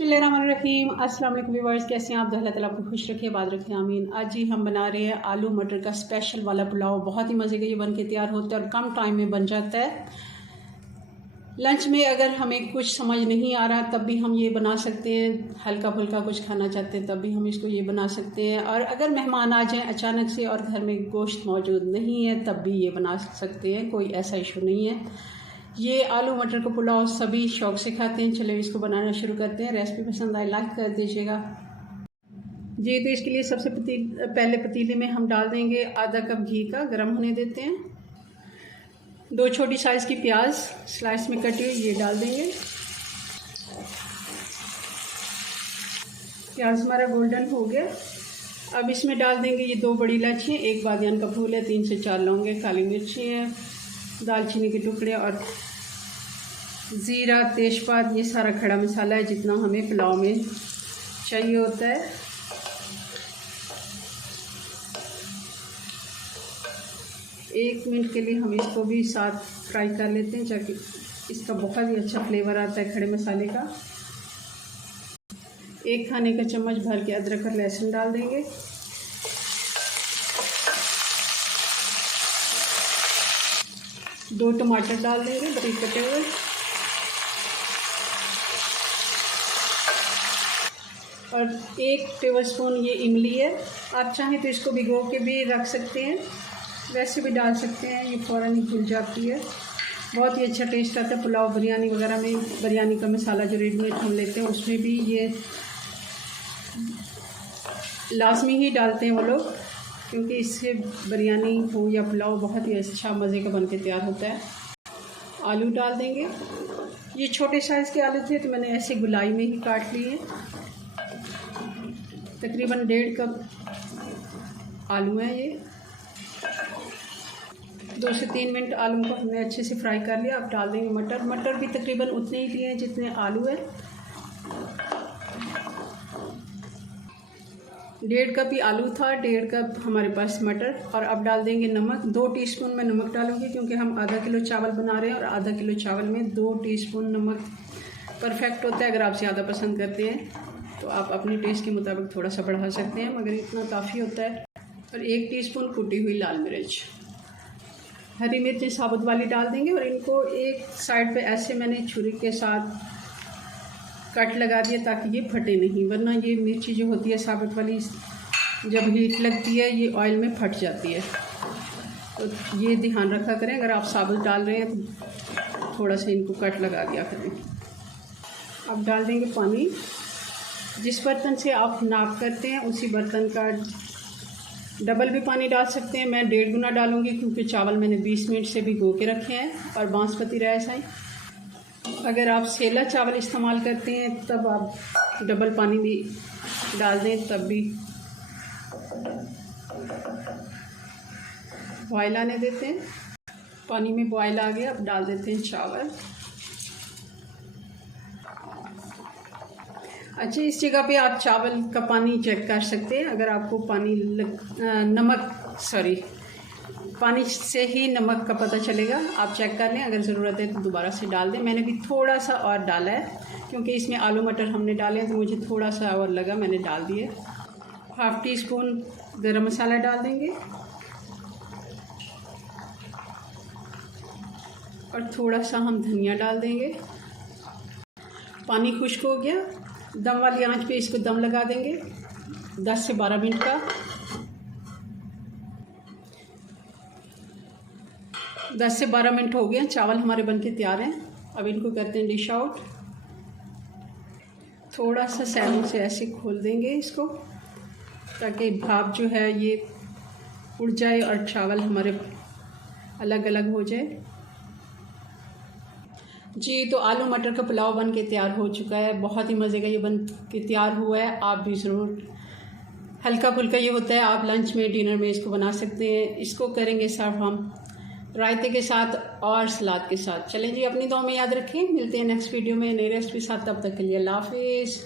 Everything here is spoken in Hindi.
बिस्मिल्लाहिर्रहमानिर्रहीम। अस्सलाम वालेकुम व्यूअर्स, कैसे हैं आप? अल्लाह ताला आपको खुश रखे, आबाद रखे, आमीन। आज ही हम बना रहे हैं आलू मटर का स्पेशल वाला पुलाव। बहुत ही मज़े का ये बन के तैयार होता है और कम टाइम में बन जाता है। लंच में अगर हमें कुछ समझ नहीं आ रहा तब भी हम ये बना सकते हैं। हल्का फुल्का कुछ खाना चाहते हैं तब भी हम इसको ये बना सकते हैं। और अगर मेहमान आ जाएं अचानक से और घर में गोश्त मौजूद नहीं है तब भी ये बना सकते हैं, कोई ऐसा इशू नहीं है। ये आलू मटर का पुलाव सभी शौक से खाते हैं। चलिए इसको बनाना शुरू करते हैं। रेसिपी पसंद आए लाइक कर दीजिएगा जी। तो इसके लिए सबसे पहले पतीले में हम डाल देंगे आधा कप घी का, गर्म होने देते हैं। 2 छोटी साइज़ की प्याज स्लाइस में कटी हुई ये डाल देंगे। प्याज हमारा गोल्डन हो गया। अब इसमें डाल देंगे ये 2 बड़ी इलायची, 1 बादियान का फूल है, 3 से 4 लौंग है, काली मिर्ची है, दालचीनी के टुकड़े और ज़ीरा, तेज़पात, ये सारा खड़ा मसाला है जितना हमें पुलाव में चाहिए होता है। एक मिनट के लिए हम इसको भी साथ फ्राई कर लेते हैं ताकि इसका बहुत ही अच्छा फ्लेवर आता है खड़े मसाले का। 1 खाने का चम्मच भर के अदरक और लहसुन डाल देंगे। दो टमाटर डाल देंगे बारीक कटे हुए। और 1 टेबलस्पून ये इमली है। आप चाहें तो इसको भिगो के भी रख सकते हैं, वैसे भी डाल सकते हैं, ये फ़ौरन ही घुल जाती है। बहुत ही अच्छा टेस्ट आता है पुलाव बिरयानी वगैरह में। बिरयानी का मसाला जो रेडीमेड हम लेते हैं उसमें भी ये लाजमी ही डालते हैं वो लोग, क्योंकि इससे बिरयानी हो या पुलाव बहुत ही अच्छा मज़े का बन के तैयार होता है। आलू डाल देंगे। ये छोटे साइज़ के आलू थे तो मैंने ऐसे गुलाई में ही काट लिए। तकरीबन 1.5 कप आलू हैं ये। 2 से 3 मिनट आलू को हमने अच्छे से फ्राई कर लिया। अब डाल देंगे मटर। मटर भी तकरीबन उतने ही लिए हैं जितने आलू है। 1.5 कप ही आलू था, 1.5 कप हमारे पास मटर। और अब डाल देंगे नमक। 2 टीस्पून में नमक डालूंगी क्योंकि हम आधा किलो चावल बना रहे हैं और आधा किलो चावल में 2 टीस्पून नमक परफेक्ट होता है। अगर आप ज़्यादा पसंद करते हैं तो आप अपने टेस्ट के मुताबिक थोड़ा सा बढ़ा सकते हैं, मगर इतना काफ़ी होता है। और 1 टीस्पून कुटी हुई लाल मिर्च। हरी मिर्च साबुत वाली डाल देंगे और इनको एक साइड पे ऐसे मैंने छुरी के साथ कट लगा दिया ताकि ये फटे नहीं, वरना ये मिर्ची जो होती है साबुत वाली जब हीट लगती है ये ऑयल में फट जाती है। तो ये ध्यान रखा करें, अगर आप साबुत डाल रहे हैं तो थोड़ा सा इनको कट लगा दिया करें। अब डाल देंगे पानी। जिस बर्तन से आप नाप करते हैं उसी बर्तन का डबल भी पानी डाल सकते हैं। मैं 1.5 गुना डालूंगी क्योंकि चावल मैंने 20 मिनट से भिगो के रखे हैं और बासमती राइस है। अगर आप सेला चावल इस्तेमाल करते हैं तब आप डबल पानी भी डाल दें, तब भी। बॉयल आने देते हैं। पानी में बॉयल आ गया, अब डाल देते हैं चावल। अच्छा, इस जगह पे आप चावल का पानी चेक कर सकते हैं। अगर आपको पानी से ही नमक का पता चलेगा, आप चेक कर लें। अगर ज़रूरत है तो दोबारा से डाल दें। मैंने भी थोड़ा सा और डाला है क्योंकि इसमें आलू मटर हमने डाले हैं तो मुझे थोड़ा सा और लगा, मैंने डाल दिए। 1/2 टीस्पून गरम मसाला डाल देंगे और थोड़ा सा हम धनिया डाल देंगे। पानी खुश्क हो गया। दम वाली आंच पे इसको दम लगा देंगे 10 से 12 मिनट का। 10 से 12 मिनट हो गए, चावल हमारे बनके तैयार हैं। अब इनको करते हैं डिश आउट। थोड़ा सा सैलो से ऐसे खोल देंगे इसको ताकि भाप जो है ये उड़ जाए और चावल हमारे अलग अलग हो जाए जी। तो आलू मटर का पुलाव बन के तैयार हो चुका है। बहुत ही मज़े का ये बन के तैयार हुआ है। आप भी ज़रूर, हल्का फुल्का ये होता है, आप लंच में डिनर में इसको बना सकते हैं। इसको करेंगे सर्व हम रायते के साथ और सलाद के साथ। चलें जी, अपनी दुआ में याद रखें। मिलते हैं नेक्स्ट वीडियो में नई रेसिपी साथ। तब तक के लिए अल्लाह हाफिज़।